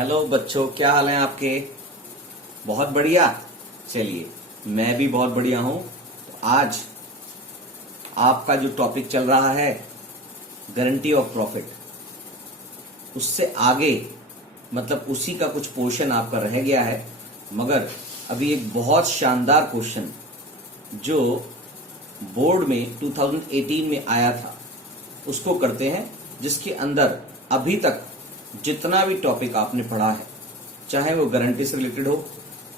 Hello बच्चों, क्या हाल है आपके? बहुत बढ़िया। चलिए, मैं भी बहुत बढ़िया हूं। तो आज आपका जो टॉपिक चल रहा है गारंटी ऑफ प्रॉफिट, उससे आगे मतलब उसी का कुछ पोर्शन आपका रह गया है। मगर अभी एक बहुत शानदार क्वेश्चन जो बोर्ड में 2018 में आया था उसको करते हैं, जिसके अंदर अभी तक जितना भी टॉपिक आपने पढ़ा है, चाहे वो गारंटी से रिलेटेड हो,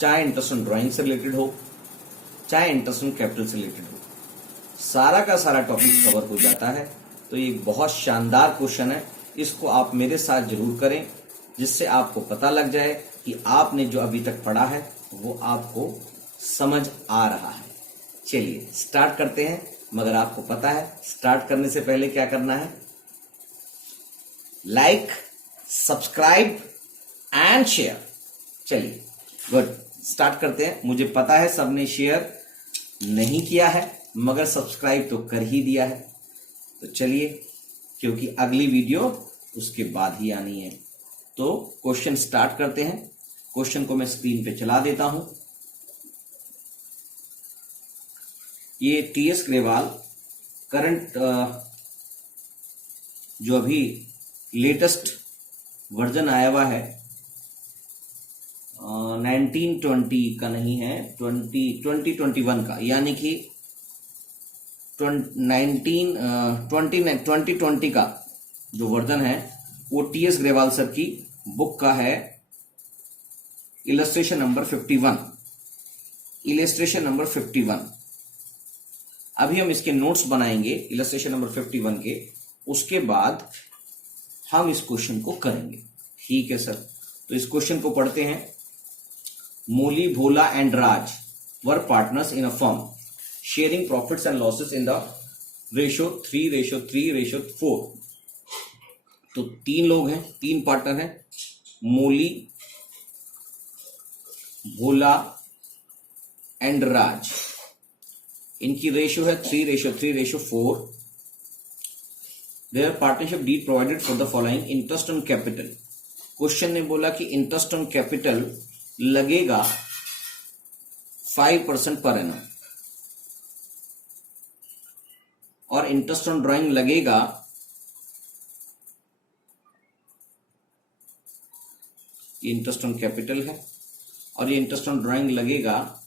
चाहे इंटरेस्ट ऑन ड्राइंग से रिलेटेड हो, चाहे इंटरेस्ट ऑन कैपिटल से रिलेटेड हो, सारा का सारा टॉपिक कवर हो जाता है। तो ये एक बहुत शानदार क्वेश्चन है, इसको आप मेरे साथ जरूर करें, जिससे आपको पता लग जाए कि आपने जो अभी तक पढ़ा है वो आपको समझ आ रहा है। चलिए स्टार्ट करते हैं। मगर आपको पता है स्टार्ट करने से पहले क्या करना है? Like, subscribe and share. चलिए गुड, स्टार्ट करते हैं। मुझे पता है सबने शेयर नहीं किया है, मगर सब्सक्राइब तो कर ही दिया है। तो चलिए, क्योंकि अगली वीडियो उसके बाद ही आनी है, तो क्वेश्चन स्टार्ट करते हैं। क्वेश्चन को मैं स्क्रीन पे चला देता हूं। ये टीएस ग्रेवाल करंट जो अभी लेटेस्ट वर्जन आया हुआ है 1920 का नहीं है, 2021 का, यानी कि 2020 का जो वर्जन है वो टीएस ग्रेवाल सर की बुक का है। Illustration number 51, illustration number 51। अभी हम इसके नोट्स बनाएंगे इलस्ट्रेशन नंबर 51 के, उसके बाद हम इस क्वेश्चन को करेंगे। ठीक है सर, तो इस क्वेश्चन को पढ़ते हैं। Molly, Bhola and Raj were partners in a firm sharing profits and losses in the ratio 3:3:4। तो तीन लोग हैं, तीन पार्टनर हैं, मोली, भोला एंड राज। इनकी रेशियो है 3:3:4। Their partnership deed provided for the following interest on capital. Question ने बोला कि इंटरेस्ट ऑन कैपिटल लगेगा 5% पर एनम, और इंटरेस्ट ऑन ड्राइंग लगेगा ये इंटरेस्ट ऑन कैपिटल है, और ये इंटरेस्ट ऑन ड्राइंग लगेगा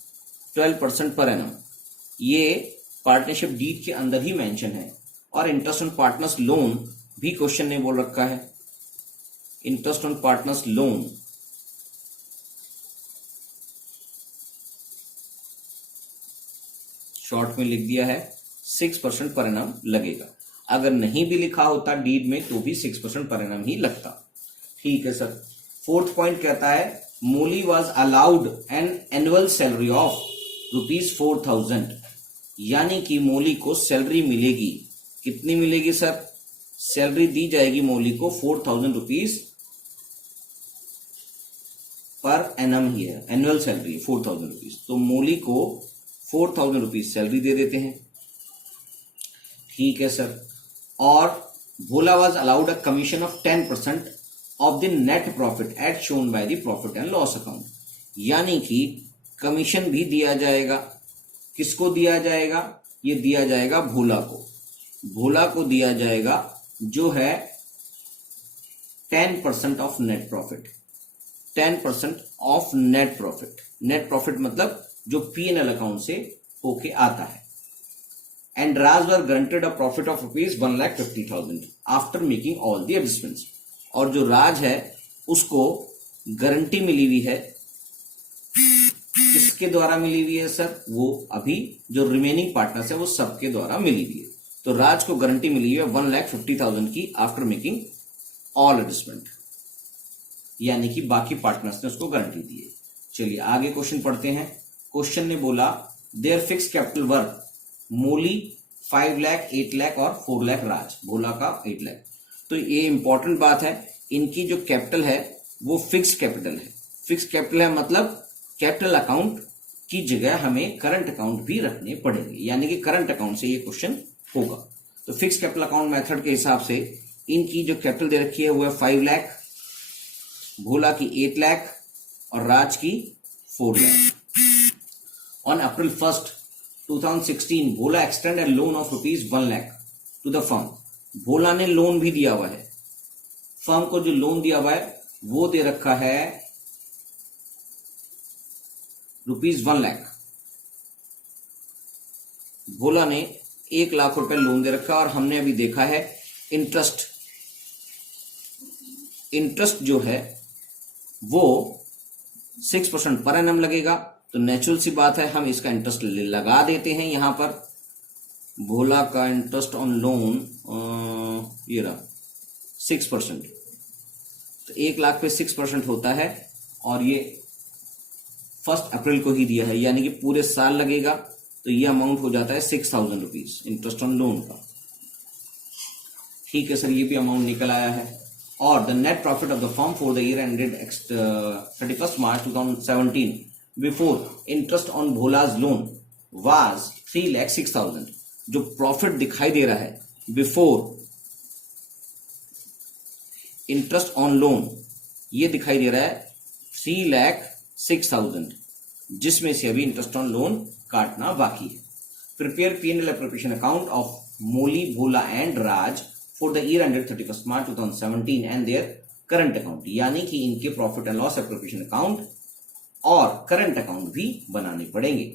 12% पर एनम। ये पार्टनरशिप डीड के अंदर ही मेंशन है। और इंटरेस्ट ऑन पार्टनर्स लोन भी क्वेश्चन ने बोल रखा है। Interest on partners loan short में लिख दिया है 6% पर एनम लगेगा। अगर नहीं भी लिखा होता डीड में तो भी 6% पर एनम ही लगता। ठीक है सर। फोर्थ पॉइंट कहता है Molly was allowed an annual salary of ₹4,000, यानी कि मोली को सैलरी मिलेगी। कितनी मिलेगी सर? सैलरी दी जाएगी मोली को 4,000 रुपीज पर एनम ही है, एनुअल सैलरी 4,000 रुपीज। तो मोली को 4,000 रुपीज सैलरी दे देते हैं। ठीक है सर। और Bhola was allowed a commission of 10% of the net profit at shown by the profit and loss account, यानी कि कमीशन भी दिया जाएगा। किसको दिया जाएगा? ये दिया जाएगा भोला को। भोला को दिया जाएगा जो है 10% of net profit. 10% of net profit. Net profit मतलब जो पीएनएल अकाउंट से होके आता है। And Raj were granted a profit of ₹1,50,000 after making all the adjustments. और जो राज है उसको गारंटी मिली हुई है। किसके द्वारा मिली हुई है सर? वो अभी जो रिमेनिंग पार्टनर्स है वो सबके द्वारा मिली हुई है। तो राज को गारंटी मिली हुई है 1,50,000 की आफ्टर मेकिंग ऑल एडजस्टमेंट, यानी कि बाकी पार्टनर्स ने उसको गारंटी दी है। चलिए आगे क्वेश्चन पढ़ते हैं। क्वेश्चन ने बोला देयर फिक्स कैपिटल वर मोली 5 लाख, 8 लाख और 4 लाख राज। भोला का 8 लाख। तो ये इंपॉर्टेंट बात है, इनकी जो कैपिटल है वो फिक्स कैपिटल है। फिक्स कैपिटल है मतलब कैपिटल अकाउंट की जगह हमें करंट अकाउंट भी रखने पड़ेंगे, यानी कि करंट अकाउंट से ये क्वेश्चन होगा। तो फिक्स कैपिटल अकाउंट मेथड के हिसाब से इनकी जो कैपिटल दे रखी है वो है 5 लाख, भोला की 8 लाख और राज की 4 lakh. On April 1st 2016 Bhola extend a loan of ₹1 lakh to the firm. Bhola ने लोन भी दिया हुआ है, फर्म को जो लोन दिया हुआ है वो दे रखा है ₹1 लाख। भोला ने 1 लाख रुपए लोन दे रखा और हमने अभी देखा है इंटरेस्ट जो है वो 6% पर एनम लगेगा। तो नेचुरल सी बात है हम इसका इंटरेस्ट लगा देते हैं। यहां पर भोला का इंटरेस्ट ऑन लोन ये रहा 6%, तो 1 लाख पे 6% होता है और ये 1 अप्रैल को ही दिया है, यानी कि पूरे साल लगेगा। तो ये अमाउंट हो जाता है 6,000 रुपीज इंटरेस्ट ऑन लोन का। ठीक है सर, ये भी अमाउंट निकल आया है। और the net profit of the firm for the year ended 31st March 2017 before interest on Bhola's loan was 3,06,000। जो प्रॉफिट दिखाई दे रहा है बिफोर इंटरेस्ट ऑन लोन, ये दिखाई दे रहा है 3,06,000, जिसमें से अभी इंटरेस्ट ऑन लोन काटना बाकी है। Prepare P&L appropriation account of Moli, Bhola and Raj for the year ended 31st March 2017 and their current account, यानी कि इनके profit and loss appropriation account और करंट अकाउंट भी बनाने पड़ेंगे।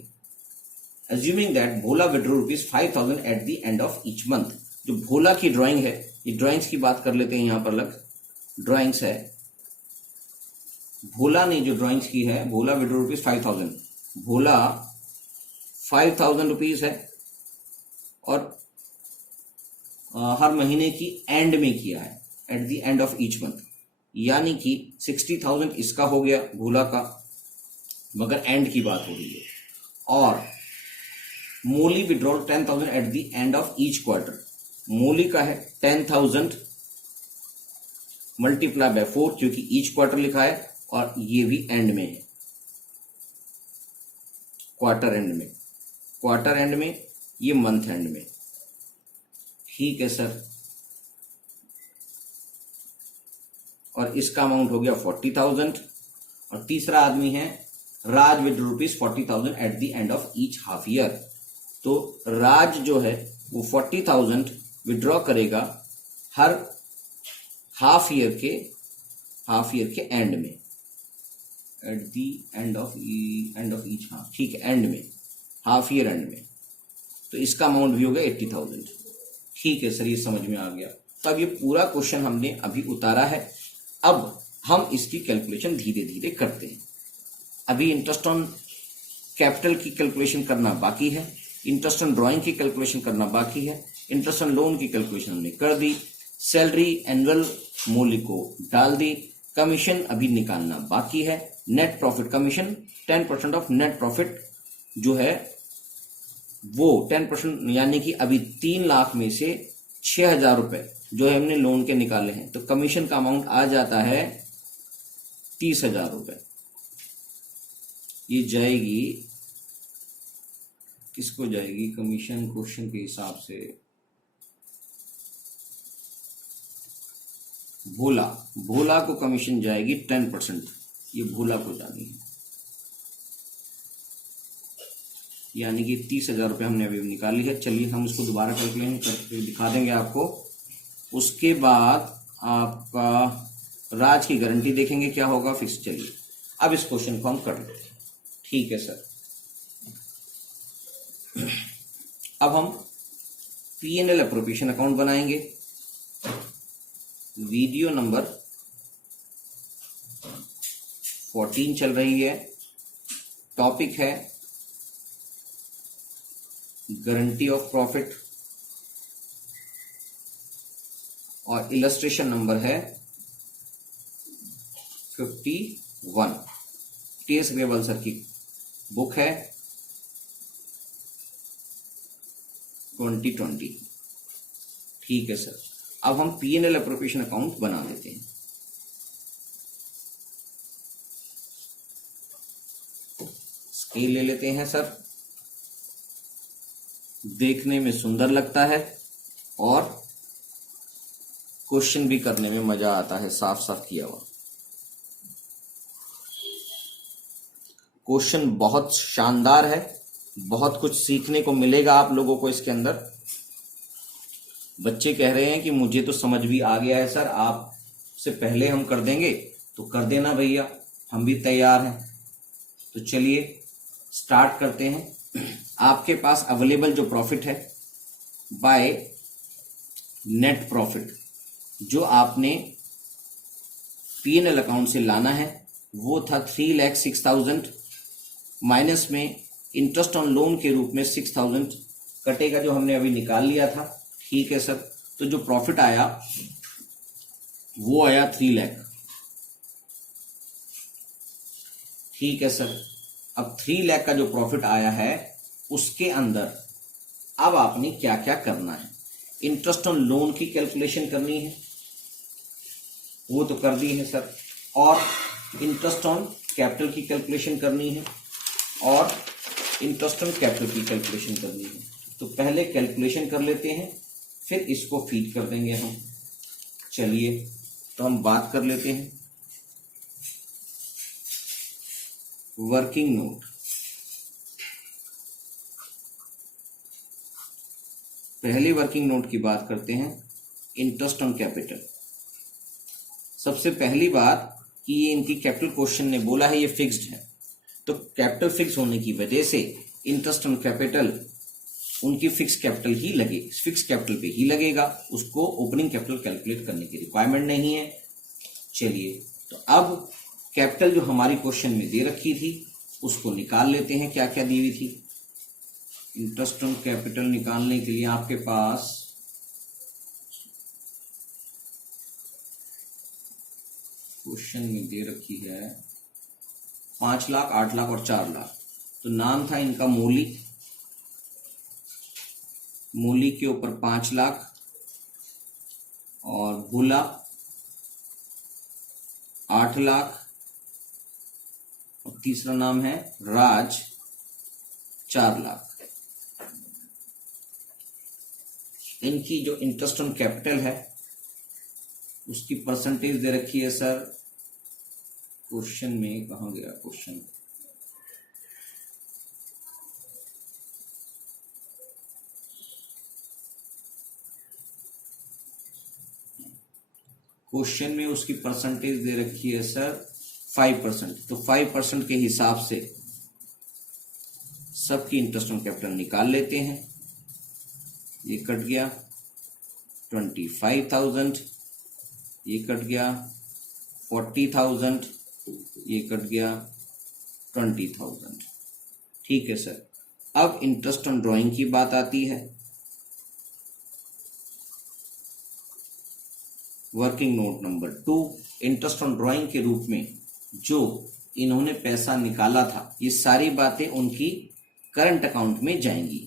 Assuming that Bhola withdrew ₹5,000 at the end of each month। जो भोला की drawing है, ये ड्राइंग्स की बात कर लेते हैं। यहां पर अलग ड्राइंग्स है। भोला ने जो ड्राइंग्स की है, भोला withdrew ₹5,000, भोला 5,000 रुपीज है और हर महीने की एंड में किया है, eight the end of each month, यानी कि 60,000 इसका हो गया भोला का, मगर एंड की बात हो रही है। और Molly withdrawal 10,000 at the end of each quarter. Molly का है 10,000 मल्टीप्लाई बाय 4, क्योंकि ईच क्वार्टर लिखा है और ये भी एंड में है, क्वार्टर एंड में, क्वार्टर एंड में, ये मंथ एंड में। ठीक है सर, और इसका अमाउंट हो गया 40,000। और तीसरा आदमी है Raj with ₹40,000 at the end of each half year. तो राज जो है वो 40,000 विड्रॉ करेगा हर हाफ ईयर के एंड में, at the end of each half. ठीक है, एंड में, हाफ ईयर एंड में। तो इसका अमाउंट भी हो गया 80,000। ठीक है सर, ये समझ में आ गया। तो अब ये पूरा क्वेश्चन हमने अभी उतारा है। अब हम इसकी कैलकुलेशन धीरे धीरे करते हैं। अभी इंटरेस्ट ऑन कैपिटल की कैलकुलेशन करना बाकी है, इंटरेस्ट ऑन ड्राइंग की कैलकुलेशन करना बाकी है, इंटरेस्ट ऑन लोन की कैलकुलेशन हमने कर दी, सैलरी एनुअल मोली को डाल दी, कमीशन अभी निकालना बाकी है, net profit commission 10% of net profit जो है वो 10%, यानी कि अभी 3 लाख में से 6,000 रुपए जो है हमने लोन के निकाले हैं, तो कमीशन का अमाउंट आ जाता है 30,000 रुपए। ये जाएगी किसको जाएगी कमीशन? क्वेश्चन के हिसाब से भोला को कमीशन जाएगी 10%। ये भोला को जानी है, यानी कि 30,000 रुपये हमने अभी निकाली है। चलिए हम उसको दोबारा कैलकुलेशन करके दिखा देंगे आपको। उसके बाद आपका राज की गारंटी देखेंगे क्या होगा फिक्स। चलिए अब इस क्वेश्चन को हम कर लेते हैं। ठीक है सर, अब हम P&L एप्रोप्रिएशन अकाउंट बनाएंगे। वीडियो नंबर 14 चल रही है, टॉपिक है गारंटी ऑफ प्रॉफिट और इलस्ट्रेशन नंबर है 51। टीएस अग्रवाल सर की बुक है 2020। ठीक है सर, अब हम P&L एप्रोप्रिएशन अकाउंट बना देते हैं। स्केल ले लेते हैं सर, देखने में सुंदर लगता है और क्वेश्चन भी करने में मजा आता है, साफ साफ किया हुआ। क्वेश्चन बहुत शानदार है, बहुत कुछ सीखने को मिलेगा आप लोगों को इसके अंदर। बच्चे कह रहे हैं कि मुझे तो समझ भी आ गया है सर, आपसे पहले हम कर देंगे तो कर देना भैया, हम भी तैयार हैं। तो चलिए स्टार्ट करते हैं। आपके पास अवेलेबल जो प्रॉफिट है बाय नेट प्रॉफिट, जो आपने P&L अकाउंट से लाना है, वो था 3,06,000 माइनस में इंटरेस्ट ऑन लोन के रूप में 6,000 कटेगा, जो हमने अभी निकाल लिया था। ठीक है सर, तो जो प्रॉफिट आया वो आया 3 लाख। ठीक है सर, अब 3 लाख का जो प्रॉफिट आया है उसके अंदर अब आपने क्या क्या करना है। इंटरेस्ट ऑन लोन की कैलकुलेशन करनी है, वो तो कर दी है सर, और इंटरेस्ट ऑन कैपिटल की कैलकुलेशन करनी है, और इंटरेस्ट ऑन कैपिटल की कैलकुलेशन करनी है। तो पहले कैलकुलेशन कर लेते हैं, फिर इसको फीड कर देंगे हम। चलिए तो हम बात कर लेते हैं वर्किंग नोट। पहली वर्किंग नोट की बात करते हैं, इंटरेस्ट ऑन कैपिटल। सबसे पहली बात कि ये इनकी कैपिटल क्वेश्चन ने बोला है ये फिक्स्ड है, तो कैपिटल फिक्स होने की वजह से इंटरेस्ट ऑन कैपिटल उनकी फिक्स कैपिटल ही लगे, फिक्स कैपिटल पे ही लगेगा, उसको ओपनिंग कैपिटल कैलकुलेट करने की रिक्वायरमेंट नहीं है। चलिए तो अब कैपिटल जो हमारी क्वेश्चन में दे रखी थी उसको निकाल लेते हैं, क्या क्या दी हुई थी। इंटरेस्ट ऑन कैपिटल निकालने के लिए आपके पास क्वेश्चन में दे रखी है 5 लाख, 8 लाख और 4 लाख। तो नाम था इनका मोली, मोली के ऊपर 5 लाख, और भूला 8 लाख, और तीसरा नाम है राज 4 लाख। इनकी जो इंटरेस्ट ऑन कैपिटल है उसकी परसेंटेज दे रखी है सर क्वेश्चन में, कहाँ गया क्वेश्चन, क्वेश्चन में उसकी परसेंटेज दे रखी है सर 5%। तो 5% के हिसाब से सबकी इंटरेस्ट ऑन कैपिटल निकाल लेते हैं। ये कट गया 25,000, ये कट गया 40,000, ये कट गया 20,000। ठीक है सर, अब इंटरेस्ट ऑन ड्राइंग की बात आती है। Working note number 2, interest on drawing के रूप में जो इन्होंने पैसा निकाला था, ये सारी बातें उनकी करंट अकाउंट में जाएंगी।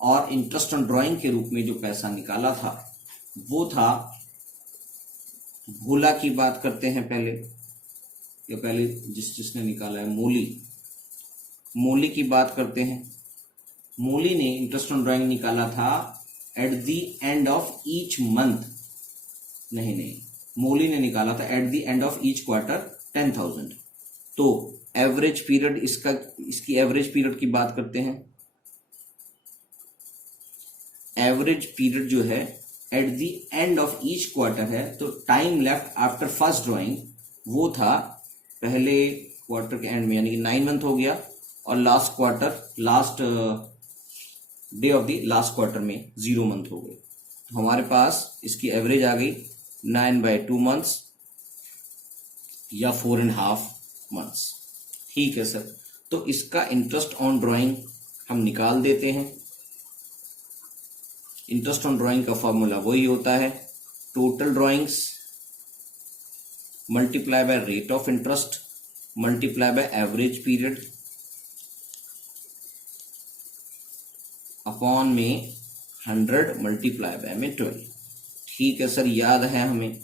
और इंटरेस्ट ऑन ड्राइंग के रूप में जो पैसा निकाला था वो था, भोला की बात करते हैं पहले, या पहले जिसने निकाला है मोली, मोली की बात करते हैं। मोली ने इंटरेस्ट ऑन ड्राइंग निकाला था eight the end of each month, नहीं, मोली ने निकाला था eight the end of each quarter 10,000। तो एवरेज पीरियड इसकी एवरेज पीरियड की बात करते हैं। एवरेज पीरियड जो है eight the end of each quarter है, तो time left after first drawing वो था पहले क्वार्टर के एंड में, यानी कि 9 मंथ हो गया, और last quarter, last day of the last quarter में 0 मंथ हो गए। तो हमारे पास इसकी एवरेज आ गई 9/2 मंथ्स या 4.5 मंथ्स। ठीक है सर, तो इसका इंटरेस्ट ऑन ड्राइंग हम निकाल देते हैं। इंटरेस्ट ऑन ड्राइंग का फॉर्मूला वही होता है, total drawings multiply by rate of interest multiply by average period upon में 100 मल्टीप्लाई बाय में 12। ठीक है सर, याद है हमें।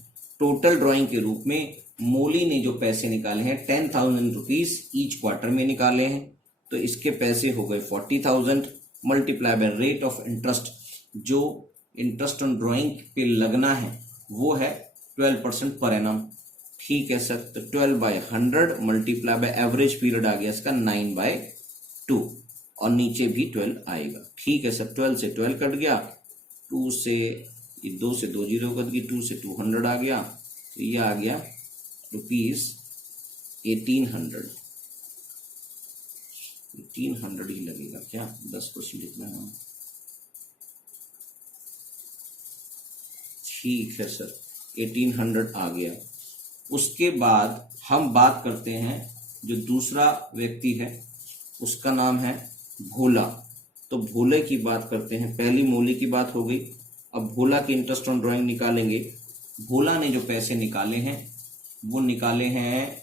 टोटल ड्राइंग के रूप में मोली ने जो पैसे निकाले हैं 10,000 रुपीज ईच क्वार्टर में निकाले हैं, तो इसके पैसे हो गए 40,000 multiply by rate of interest, जो इंटरेस्ट ऑन ड्राइंग पे लगना है वो है 12% पर एनम। ठीक है सर, तो 12/100 मल्टीप्लाई बाय एवरेज पीरियड आ गया इसका 9/2 और नीचे भी 12 आएगा। ठीक है सर, 12 से 12 कट गया, 2 से 2 जीरो कट गई, 2 से 200 आ गया, तो ये आ गया ₹1800 ही लगेगा क्या, 10% लिखना है। ठीक है सर, 1800 आ गया। उसके बाद हम बात करते हैं जो दूसरा व्यक्ति है उसका नाम है भोला। तो भोले की बात करते हैं। पहली मूली की बात हो गई, अब भोला की इंटरेस्ट ऑन ड्राइंग निकालेंगे। भोला ने जो पैसे निकाले हैं वो निकाले हैं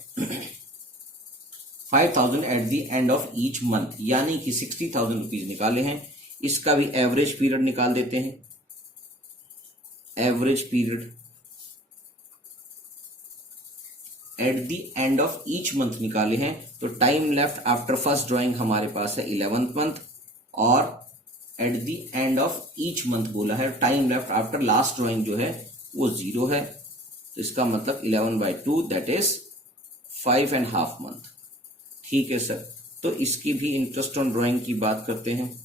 5000 eight the end of each month, यानी कि 60,000 रुपीज निकाले हैं। इसका भी एवरेज पीरियड निकाल देते हैं। Average period eight the end of each month निकाले हैं, तो time left after first drawing हमारे पास है 11th मंथ, और eight the end of each month बोला है। Time left after last drawing जो है वो 0 है, तो इसका मतलब 11/2 दैट इज 5.5 मंथ। ठीक है सर, तो इसकी भी इंटरेस्ट ऑन ड्राइंग की बात करते हैं।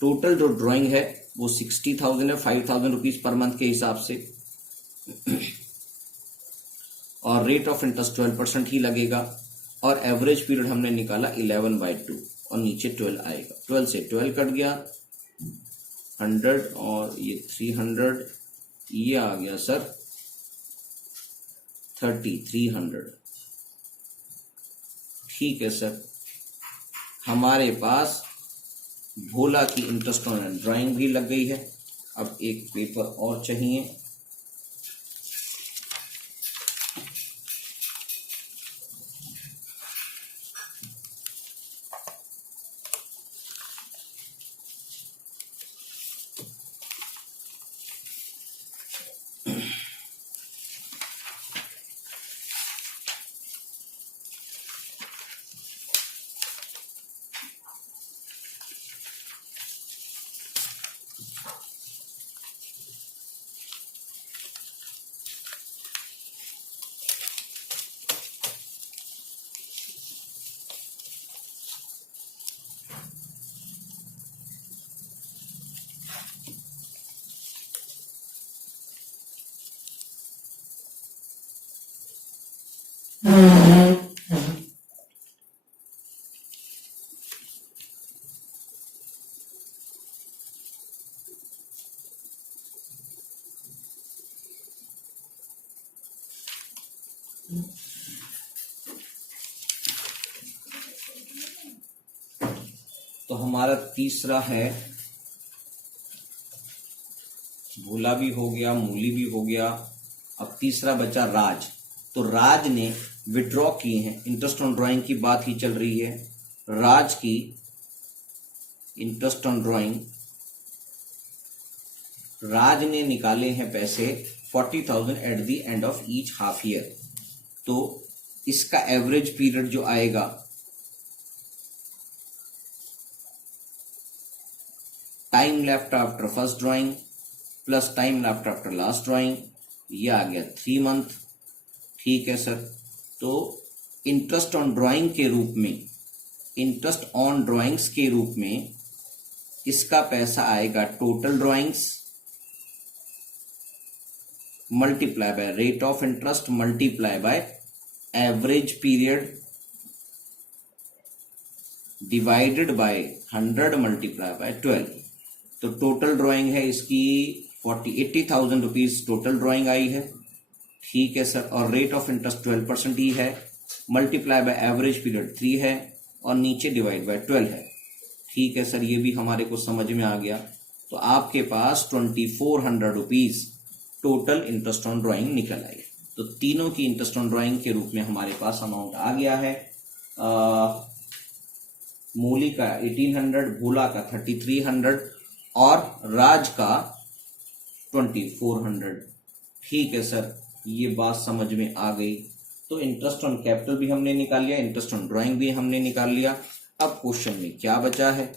टोटल जो ड्राइंग है वो 60,000 है, 5,000 रुपीज पर मंथ के हिसाब से, और रेट ऑफ इंटरेस्ट 12% ही लगेगा, और एवरेज पीरियड हमने निकाला 11/2 और नीचे 12 आएगा। 12 से 12 कट गया, 100 और ये 300, ये आ गया सर 300। ठीक है सर, हमारे पास भोला की इंटरेस्ट ऑन ड्राइंग भी लग गई है। अब एक पेपर और चाहिए। तो हमारा तीसरा है, भोला भी हो गया, मूली भी हो गया, अब तीसरा बचा राज। तो राज ने विड्रॉ किए हैं। इंटरेस्ट ऑन ड्राइंग की बात ही चल रही है। राज की इंटरेस्ट ऑन ड्राइंग, राज ने निकाले हैं पैसे 40,000 at the end of each half year. तो इसका एवरेज पीरियड जो आएगा time left after first drawing plus time left after last drawing, ये आ गया 3 मंथ। ठीक है सर, तो इंटरेस्ट ऑन ड्राइंग के रूप में, इंटरेस्ट ऑन ड्राइंग्स के रूप में इसका पैसा आएगा total drawings multiply by rate of interest multiply by average period divided by 100 multiply by 12। तो टोटल ड्राइंग है इसकी 80,000 रुपीज टोटल ड्राइंग आई है। ठीक है सर, और रेट ऑफ इंटरेस्ट 12% ही है, मल्टीप्लाई बाय एवरेज पीरियड 3 है, और नीचे डिवाइड बाय 12 है। ठीक है सर, ये भी हमारे को समझ में आ गया। तो आपके पास 2400 rupees total interest on drawing निकल आई। तो तीनों की इंटरेस्ट ऑन ड्राइंग के रूप में हमारे पास अमाउंट आ गया है। मूली का 1800, भोला का 3300 और राज का 2400। ठीक है सर, ये बात समझ में आ गई। तो इंटरेस्ट ऑन कैपिटल भी हमने निकाल लिया, इंटरेस्ट ऑन ड्राइंग भी हमने निकाल लिया। अब क्वेश्चन में क्या बचा है,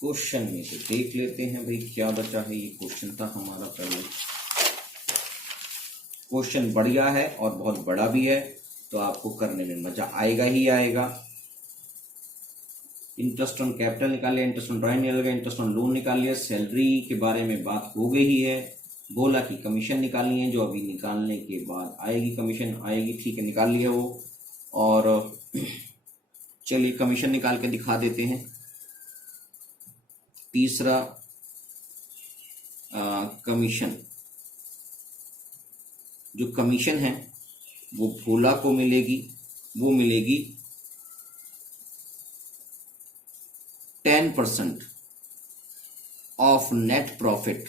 क्वेश्चन में से देख लेते हैं भाई क्या बचा है। ये क्वेश्चन था हमारा पहले। क्वेश्चन बढ़िया है और बहुत बड़ा भी है, तो आपको करने में मजा आएगा ही आएगा। इंटरेस्ट ऑन कैपिटल निकाल लिया, इंटरेस्ट ऑन ड्राइंग निकाल लिया, इंटरेस्ट ऑन लोन निकाल लिया, सैलरी के बारे में बात हो गई ही है। बोला कि कमीशन निकालनी है, जो अभी निकालने के बाद आएगी, कमीशन आएगी, ठीक है, निकाल लिया वो। और चलिए कमीशन निकाल के दिखा देते हैं। तीसरा कमीशन, जो कमीशन है वो भोला को मिलेगी, वो मिलेगी 10% ऑफ नेट प्रॉफिट।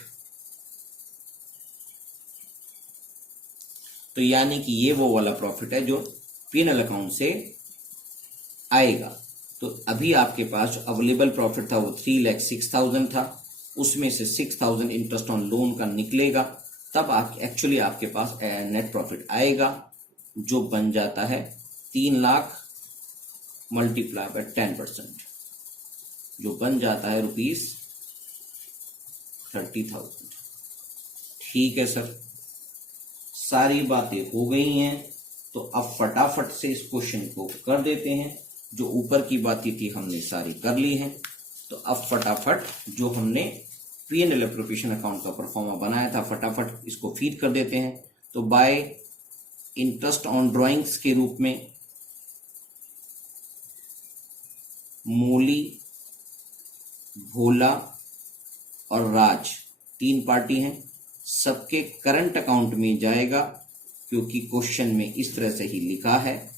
तो यानी कि ये वो वाला प्रॉफिट है जो P&L अकाउंट से आएगा। तो अभी आपके पास जो अवेलेबल प्रॉफिट था वो 3,06,000 था, उसमें से 6,000 इंटरेस्ट ऑन लोन का निकलेगा, तब आप एक्चुअली आपके पास नेट प्रॉफिट आएगा, जो बन जाता है 3 लाख मल्टीप्लाई बाय 10%, जो बन जाता है ₹30,000। ठीक है सर, सारी बातें हो गई हैं, तो अब फटाफट से इस क्वेश्चन को कर देते हैं। जो ऊपर की बातें थी हमने सारी कर ली हैं, तो अब फटाफट जो हमने P&L एप्रोप्रिएशन अकाउंट का परफॉर्मा बनाया था, फटाफट इसको फीड कर देते हैं। तो बाय इंटरेस्ट ऑन ड्राइंग्स के रूप में मोली, भोला और राज 3 पार्टी हैं, सबके करंट अकाउंट में जाएगा, क्योंकि क्वेश्चन में इस तरह से ही लिखा है।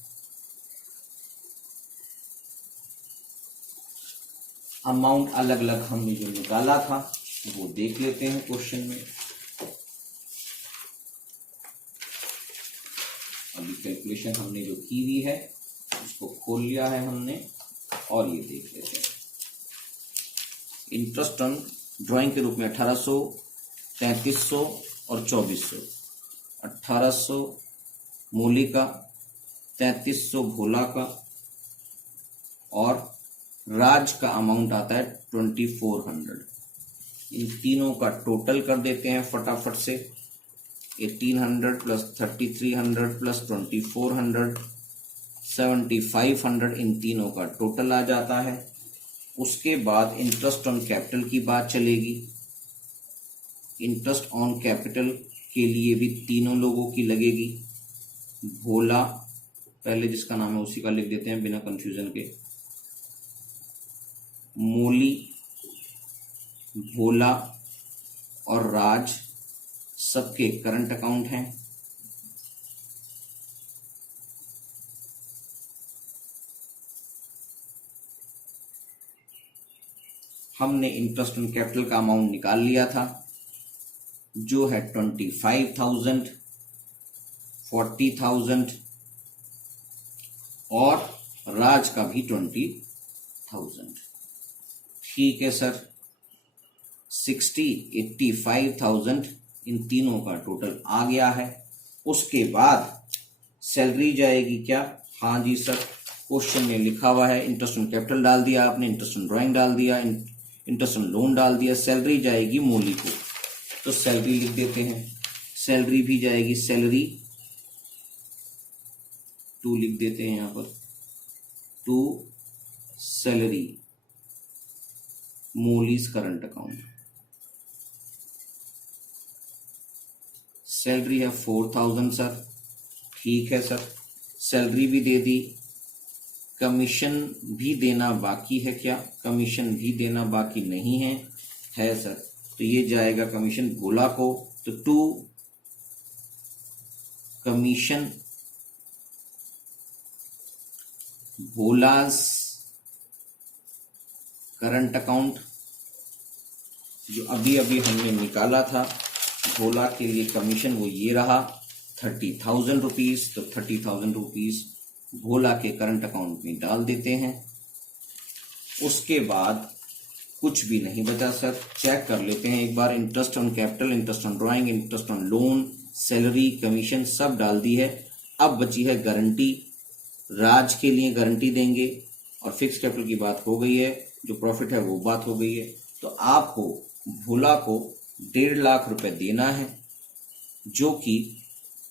अमाउंट अलग अलग हमने जो निकाला था वो देख लेते हैं क्वेश्चन में। अभी कैलकुलेशन हमने जो की हुई है उसको खोल लिया है हमने, और ये देख लेते हैं। इंटरेस्ट ऑन ड्राइंग के रूप में 1800, 3300 और 2400। 1800 मूली का, 3300 भोला का, और राज का अमाउंट आता है 2400। इन तीनों का टोटल कर देते हैं फटाफट से। 1800 प्लस 3300 प्लस 2400, 7500 इन तीनों का टोटल आ जाता है। उसके बाद इंटरेस्ट ऑन कैपिटल की बात चलेगी। इंटरेस्ट ऑन कैपिटल के लिए भी तीनों लोगों की लगेगी। भोला, पहले जिसका नाम है उसी का लिख देते हैं बिना कंफ्यूजन के। मोली, भोला और राज सबके करंट अकाउंट हैं। हमने इंटरेस्ट ऑन कैपिटल का अमाउंट निकाल लिया था, जो है 25,000, 40,000 और राज का भी 20,000। ठीक है सर, 85,000 इन तीनों का टोटल आ गया है। उसके बाद सैलरी जाएगी क्या? हाँ जी सर, क्वेश्चन में लिखा हुआ है इंटरेस्ट ऑन कैपिटल डाल दिया आपने, इंटरेस्ट ऑन ड्राइंग डाल दिया, इंटरेस्ट ऑन लोन डाल दिया, सैलरी जाएगी मोली को, तो सैलरी लिख देते हैं। सैलरी भी जाएगी, सैलरी 2 लिख देते हैं यहाँ पर, 2 salary Mullis current account. Salary है 4,000 सर। ठीक है सर, सैलरी भी दे दी। कमीशन भी देना बाकी है क्या? कमीशन भी देना बाकी नहीं है, है सर। तो ये जाएगा कमीशन भोला को, तो 2 कमीशन भोलास करंट अकाउंट, जो अभी अभी हमने निकाला था भोला के लिए कमीशन, वो ये रहा 30,000 रुपीज। तो 30,000 रुपीज भोला के करंट अकाउंट में डाल देते हैं। उसके बाद कुछ भी नहीं बचा सर, चेक कर लेते हैं एक बार। Interest on capital, interest on drawing, interest on loan, salary, commission सब डाल दी है। अब बची है गारंटी। राज के लिए गारंटी देंगे और फिक्स कैपिटल की बात हो गई है, जो प्रॉफिट है वो बात हो गई है। तो आपको भोला को 1.5 लाख रुपए देना है, जो कि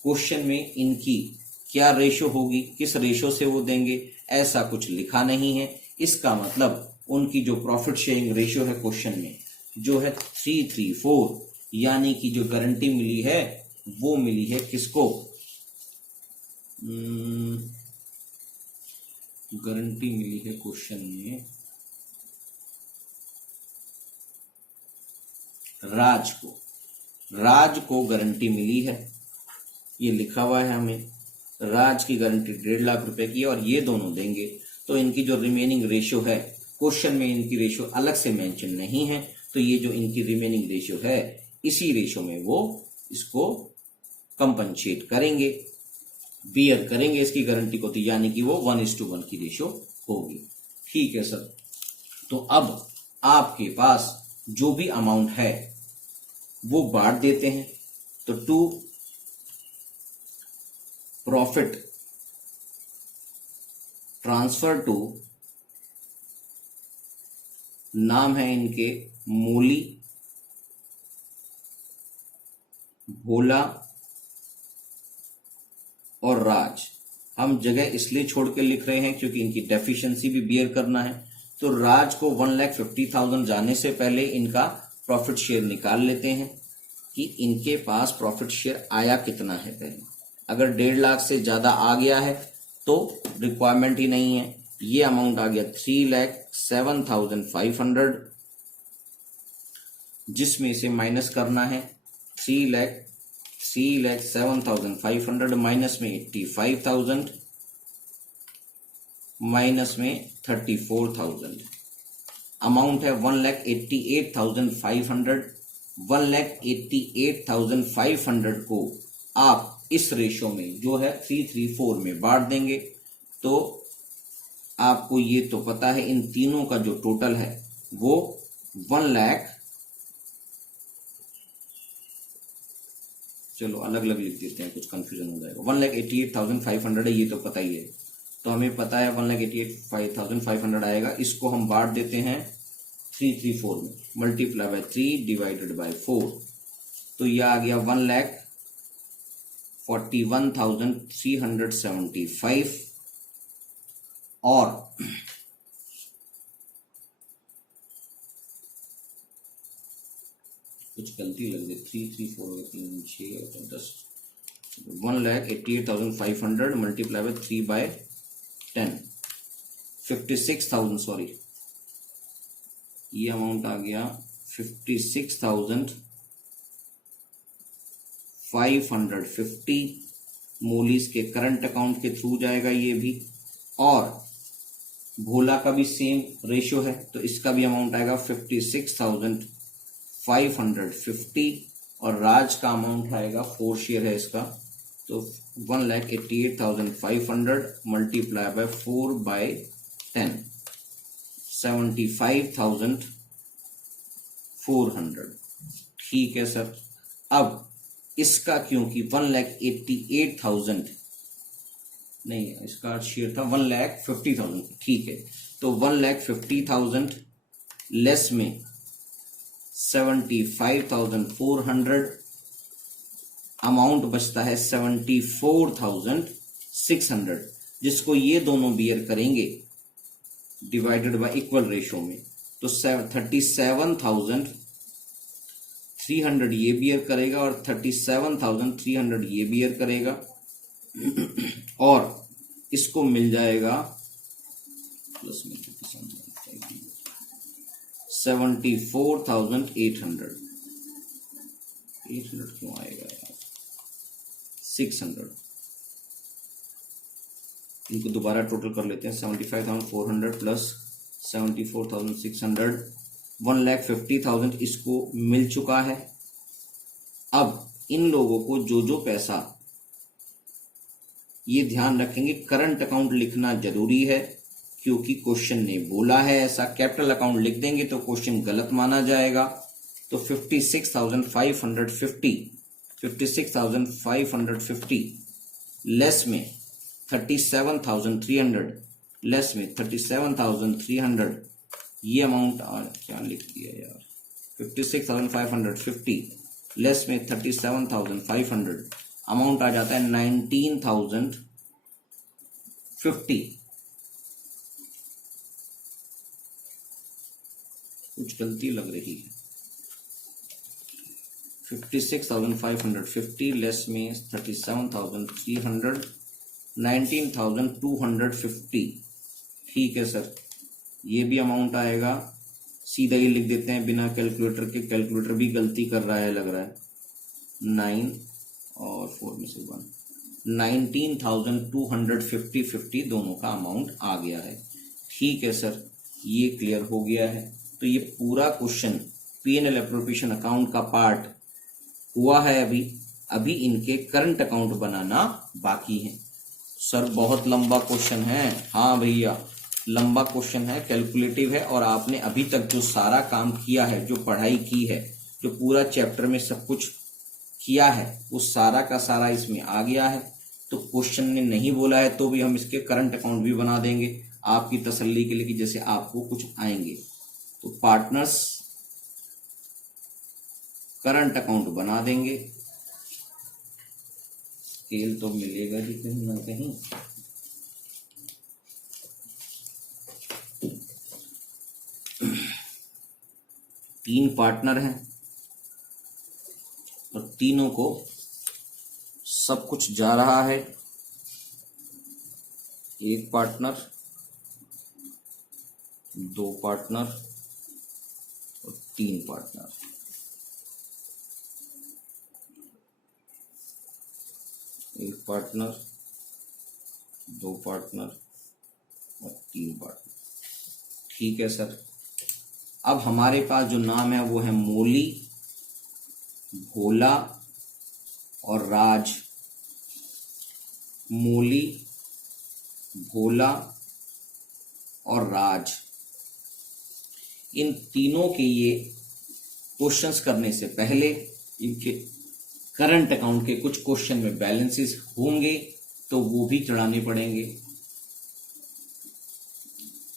क्वेश्चन में इनकी क्या रेशो होगी, किस रेशो से वो देंगे, ऐसा कुछ लिखा नहीं है। इसका मतलब उनकी जो प्रॉफिट शेयरिंग रेशो है क्वेश्चन में, जो है 334, यानी कि जो गारंटी मिली है वो मिली है किसको, गारंटी मिली है क्वेश्चन में राज को गारंटी मिली है, ये लिखा हुआ है हमें। राज की गारंटी 1.5 लाख रुपए की है और ये दोनों देंगे। तो इनकी जो रिमेनिंग रेशो है, क्वेश्चन में इनकी रेशो अलग से मेंशन नहीं है, तो ये जो इनकी रिमेनिंग रेशो है इसी रेशो में वो इसको कंपनसेट करेंगे, बियर करेंगे इसकी गारंटी को, तो यानी कि वो 1:1 की रेशो होगी। ठीक है सर। तो अब आपके पास जो भी अमाउंट है वो बांट देते हैं। तो टू प्रॉफिट ट्रांसफर टू, नाम है इनके मूली, भोला और राज। हम जगह इसलिए छोड़ के लिख रहे हैं क्योंकि इनकी डेफिशिएंसी भी बियर करना है। तो राज को 1,50,000 जाने से पहले इनका प्रॉफिट शेयर निकाल लेते हैं कि इनके पास प्रॉफिट शेयर आया कितना है पहले। अगर 1.5 लाख से ज्यादा आ गया है तो रिक्वायरमेंट ही नहीं है। ये अमाउंट आ गया 3,07,500, जिसमें से माइनस करना है 3,07,500 माइनस में 85,000 माइनस में 34,000। अमाउंट है 1,88,500। 1,88,500 को आप इस रेशो में जो है 334 में बांट देंगे। तो आपको ये तो पता है इन तीनों का जो टोटल है वो 1 लाख, चलो अलग अलग लिख देते हैं, कुछ कंफ्यूजन हो जाएगा। 1,88,500 है, ये तो पता ही है। तो हमें पता है 1,88,500 आएगा। इसको हम बांट देते हैं 334 में, मल्टीप्लाई बाय 3 डिवाइडेड बाय 4। तो यह आ गया 1,41,375 और कुछ गलती लग गई, 334 हो गया, 3 6 और 10। 1,88,500 मल्टीप्लाई बाय 3/10, 56,000, सॉरी ये अमाउंट आ गया 56,550। मोलिस के करंट अकाउंट के थ्रू जाएगा ये भी, और भोला का भी सेम रेशियो है, तो इसका भी अमाउंट आएगा 56,550 और राज का अमाउंट आएगा 4 शेयर है इसका, तो 1,88,500 मल्टीप्लाई बाय 4/10, 75,400। ठीक है सर। अब इसका क्योंकि 1,88,000 नहीं, इसका शेयर था 1,50,000, ठीक है। तो 1,50,000 लेस में 75,400, अमाउंट बचता है 74,600, जिसको ये दोनों बियर करेंगे डिवाइडेड बाय इक्वल रेशो में। तो 37,300 ये बियर करेगा और 37,300 ये बियर करेगा, और इसको मिल जाएगा प्लस में 74,800। 800 क्यों आएगा यार, 600। इनको दोबारा टोटल कर लेते हैं, 75,400 प्लस 74,600, 1,50,000 इसको मिल चुका है। अब इन लोगों को जो पैसा, ये ध्यान रखेंगे करंट अकाउंट लिखना जरूरी है, क्योंकि क्वेश्चन ने बोला है ऐसा। कैपिटल अकाउंट लिख देंगे तो क्वेश्चन गलत माना जाएगा। तो 56,550 लेस में 37,300 लेस में 37,300 ये अमाउंट क्या लिख दिया यार, 56,550 लेस में 37,500, अमाउंट आ जाता है 19,050। कुछ गलती लग रही है। 56,550 लेस में 37,300, 19,250। ठीक है सर, ये भी अमाउंट आएगा। सीधा ही लिख देते हैं बिना कैलकुलेटर के, कैलकुलेटर भी गलती कर रहा है लग रहा है। 9 और 4 में से 1, 19,250 दोनों का अमाउंट आ गया है। ठीक है सर, ये क्लियर हो गया है। तो ये पूरा क्वेश्चन P&L एप्रोप्रिएशन अकाउंट का पार्ट हुआ है। अभी इनके करंट अकाउंट बनाना बाकी है। सर बहुत लंबा क्वेश्चन है। हाँ भैया, लंबा क्वेश्चन है, कैलकुलेटिव है, और आपने अभी तक जो सारा काम किया है, जो पढ़ाई की है, जो पूरा चैप्टर में सब कुछ किया है, वो सारा का सारा इसमें आ गया है। तो क्वेश्चन ने नहीं बोला है तो भी हम इसके करंट अकाउंट भी बना देंगे आपकी तसल्ली के लिए कि जैसे आपको कुछ आएंगे। तो पार्टनर्स करंट अकाउंट बना देंगे। स्केल तो मिलेगा ही कहीं ना कहीं। तीन पार्टनर हैं और तीनों को सब कुछ जा रहा है। एक पार्टनर, दो पार्टनर और तीन पार्टनर। एक पार्टनर, दो पार्टनर और तीन पार्टनर। ठीक है सर, अब हमारे पास जो नाम है वो है मोली, भोला और राज। मोली, भोला और राज, इन तीनों के ये क्वेश्चंस करने से पहले इनके करंट अकाउंट के कुछ क्वेश्चन में बैलेंसेस होंगे तो वो भी चढ़ाने पड़ेंगे।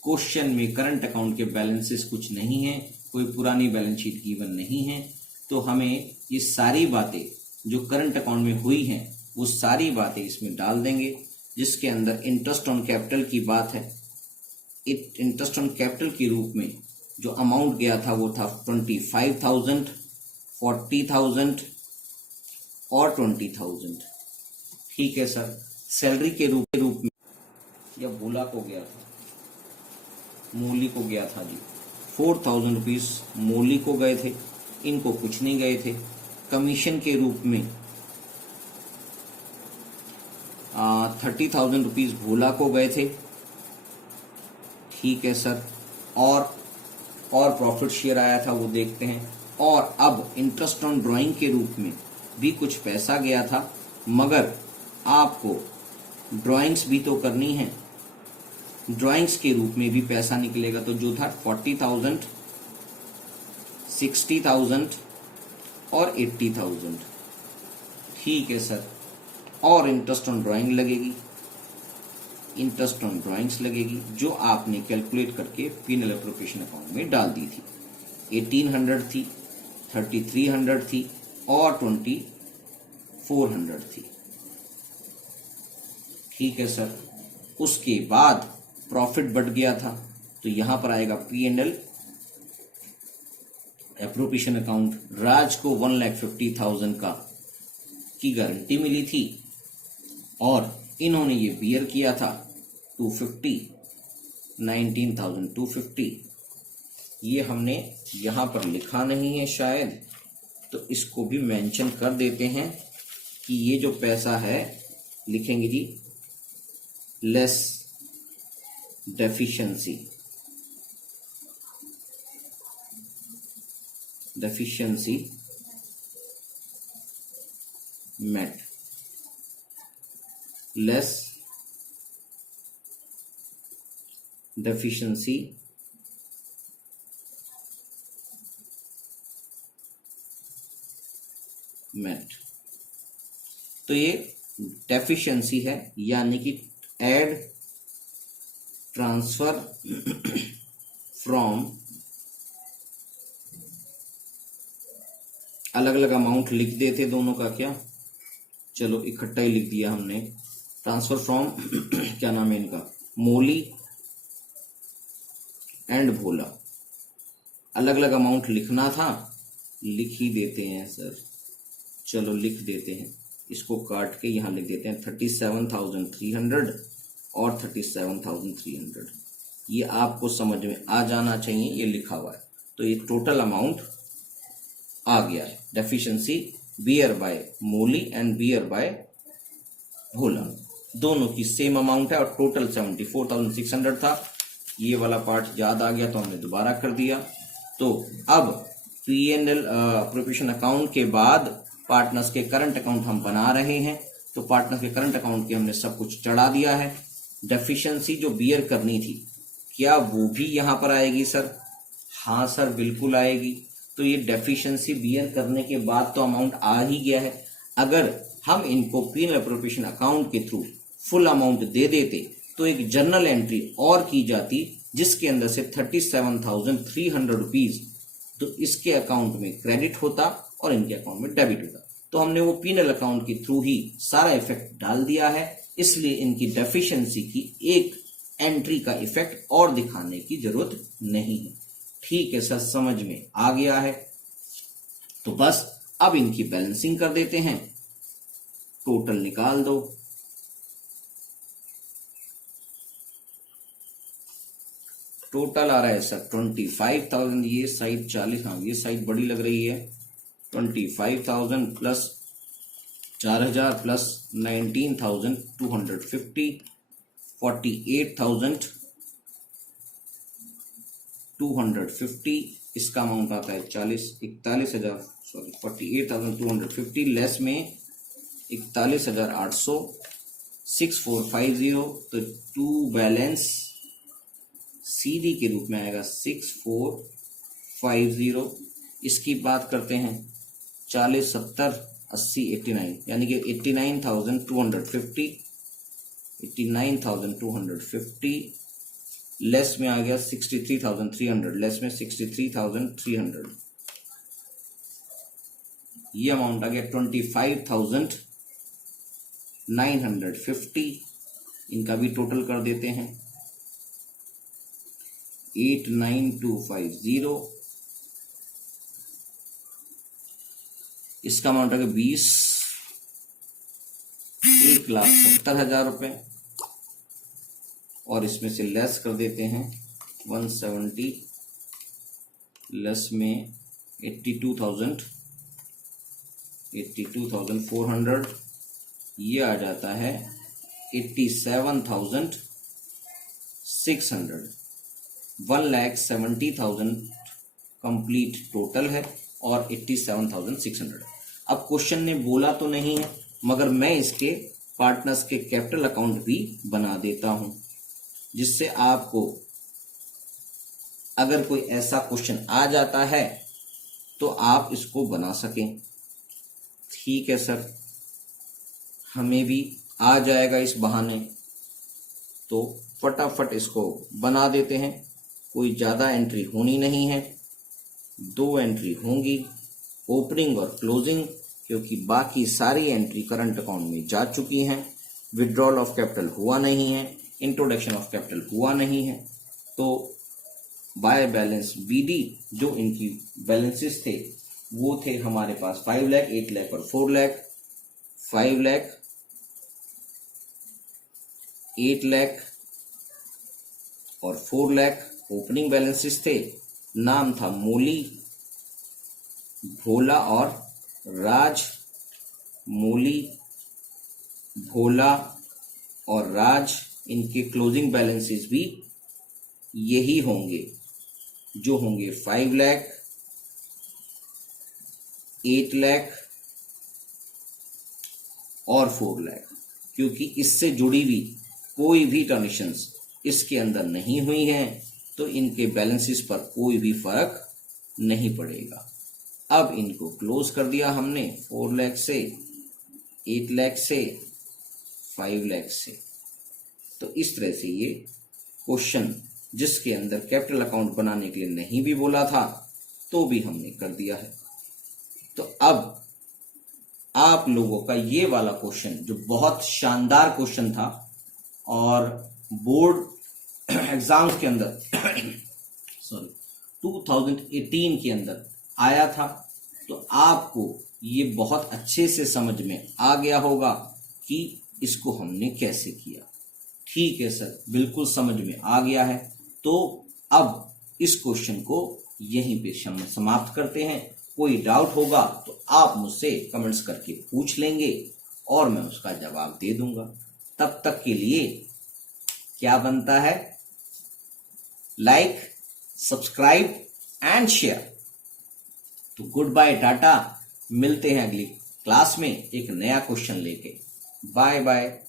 क्वेश्चन में करंट अकाउंट के बैलेंसेस कुछ नहीं है, कोई पुरानी बैलेंस शीट गिवन नहीं है, तो हमें ये सारी बातें जो करंट अकाउंट में हुई हैं वो सारी बातें इसमें डाल देंगे। जिसके अंदर इंटरेस्ट ऑन कैपिटल की बात है। इंटरेस्ट ऑन कैपिटल के रूप में जो अमाउंट गया था वो था 25,000, 40,000 और 20,000। ठीक है सर, सैलरी के रूप में या भोला को गया था, मोली को गया था जी 4,000 रुपीज मोली को गए थे, इनको कुछ नहीं गए थे। कमीशन के रूप में 30,000 रुपीज भोला को गए थे। ठीक है सर, और प्रॉफिट शेयर आया था वो देखते हैं। और अब इंटरेस्ट ऑन ड्राइंग के रूप में भी कुछ पैसा गया था, मगर आपको ड्राइंग्स भी तो करनी है, ड्राइंग्स के रूप में भी पैसा निकलेगा। तो जो था 40,000, 60,000 और 80,000। ठीक है सर, और इंटरेस्ट ऑन ड्राइंग लगेगी, इंटरेस्ट ऑन ड्राइंग्स लगेगी जो आपने कैलकुलेट करके P&L एप्रोप्रिएशन अकाउंट में डाल दी थी। 1800 थी, 3300 थी और 2400 थी। ठीक है सर, उसके बाद प्रॉफिट बढ़ गया था तो यहां पर आएगा P&L एप्रोप्रिएशन अकाउंट। राज को 1,50,000 का की गारंटी मिली थी और इन्होंने ये बियर किया था 250, 19,250। ये हमने यहां पर लिखा नहीं है शायद, तो इसको भी मेंशन कर देते हैं कि ये जो पैसा है लिखेंगे जी less deficiency met, less deficiency met. तो ये डेफिशिएंसी है, यानी कि एड ट्रांसफर फ्रॉम अलग अलग अमाउंट लिख देते दोनों का क्या, चलो इकट्ठा ही लिख दिया हमने। ट्रांसफर फ्रॉम क्या नाम है इनका, मोली एंड भोला। अलग अलग अमाउंट लिखना था, लिख ही देते हैं सर, चलो लिख देते हैं। इसको काट के यहां लिख देते हैं 37,300 और 37,300। ये आपको समझ में आ जाना चाहिए, ये लिखा हुआ है। तो ये टोटल अमाउंट आ गया है। Deficiency bear by Molly and bear by Bhola, दोनों की सेम अमाउंट है और टोटल 74,600 था। ये वाला पार्ट याद आ गया तो हमने दोबारा कर दिया। तो अब P&L अप्रोप्रिएशन अकाउंट के बाद पार्टनर्स के करंट अकाउंट हम बना रहे हैं। तो पार्टनर्स के करंट अकाउंट के हमने सब कुछ चढ़ा दिया है। डेफिशिएंसी जो बियर करनी थी, क्या वो भी यहां पर आएगी सर? हाँ सर, बिल्कुल आएगी। तो ये डेफिशिएंसी बियर करने के बाद तो अमाउंट आ ही गया है। अगर हम इनको P&L अप्रोप्रिएशन अकाउंट के थ्रू फुल अमाउंट दे देते तो एक जर्नल एंट्री और की जाती जिसके अंदर से 37,300 रुपीज तो इसके अकाउंट में क्रेडिट होता और इनके अकाउंट में डेबिट होता। तो हमने वो P&L अकाउंट के थ्रू ही सारा इफेक्ट डाल दिया है, इसलिए इनकी डेफिशिएंसी की एक एंट्री का इफेक्ट और दिखाने की जरूरत नहीं है। ठीक है सर, समझ में आ गया है। तो बस अब इनकी बैलेंसिंग कर देते हैं। टोटल निकाल दो। टोटल आ रहा है सर 25,000। ये साइड 40, हाँ ये साइड बड़ी लग रही है। 25,000 प्लस 4,000 प्लस 19,250, 48,250। इसका अमाउंट आता है 41,000 सॉरी 48,250 लेस में 41,800, 6450। तो टू बैलेंस सीडी के रूप में आएगा 6450। इसकी बात करते हैं 40, 70, 80, 89 यानी कि 89,250, 89,250 लेस में आ गया 63,300, लेस में 63,300। ये अमाउंट आ गया 25,950। इनका भी टोटल कर देते हैं 89,250। इसका अमाउंट आ गया 1,70,000 रुपए और इसमें से लेस कर देते हैं 170, लेस में 82,400। ये आ जाता है 87,600। 1,70,000 कंप्लीट टोटल है और 87,600। अब क्वेश्चन ने बोला तो नहीं है, मगर मैं इसके पार्टनर्स के कैपिटल अकाउंट भी बना देता हूं, जिससे आपको अगर कोई ऐसा क्वेश्चन आ जाता है तो आप इसको बना सकें। ठीक है सर, हमें भी आ जाएगा इस बहाने, तो फटाफट इसको बना देते हैं। कोई ज्यादा एंट्री होनी नहीं है, 2 एंट्री होंगी, ओपनिंग और क्लोजिंग, क्योंकि बाकी सारी एंट्री करंट अकाउंट में जा चुकी हैं। विड्रॉल ऑफ कैपिटल हुआ नहीं है, इंट्रोडक्शन ऑफ कैपिटल हुआ नहीं है। तो बाय बैलेंस बीडी जो इनकी बैलेंसेस थे वो थे हमारे पास 5 लाख, 8 लाख और 4 लाख। 5 लाख, 8 लाख और 4 लाख ओपनिंग बैलेंसेस थे। नाम था मोली, भोला और राज। मोली, भोला और राज, इनके क्लोजिंग बैलेंसेस भी यही होंगे जो होंगे 5 लाख, 8 लाख और 4 लाख, क्योंकि इससे जुड़ी हुई कोई भी ट्रांजेक्शंस इसके अंदर नहीं हुई हैं, तो इनके बैलेंसेस पर कोई भी फर्क नहीं पड़ेगा। अब इनको क्लोज कर दिया हमने 4 लाख से, 8 लाख से, 5 लाख से। तो इस तरह से ये क्वेश्चन जिसके अंदर कैपिटल अकाउंट बनाने के लिए नहीं भी बोला था तो भी हमने कर दिया है। तो अब आप लोगों का ये वाला क्वेश्चन जो बहुत शानदार क्वेश्चन था और बोर्ड एग्जाम्स के अंदर सॉरी 2018 के अंदर आया था, तो आपको ये बहुत अच्छे से समझ में आ गया होगा कि इसको हमने कैसे किया। ठीक है सर, बिल्कुल समझ में आ गया है। तो अब इस क्वेश्चन को यहीं पे समाप्त करते हैं। कोई डाउट होगा तो आप मुझसे कमेंट्स करके पूछ लेंगे और मैं उसका जवाब दे दूंगा। तब तक के लिए क्या बनता है, लाइक, सब्सक्राइब एंड शेयर। तो गुड बाय, टाटा, मिलते हैं अगली क्लास में एक नया क्वेश्चन लेके। Bye bye.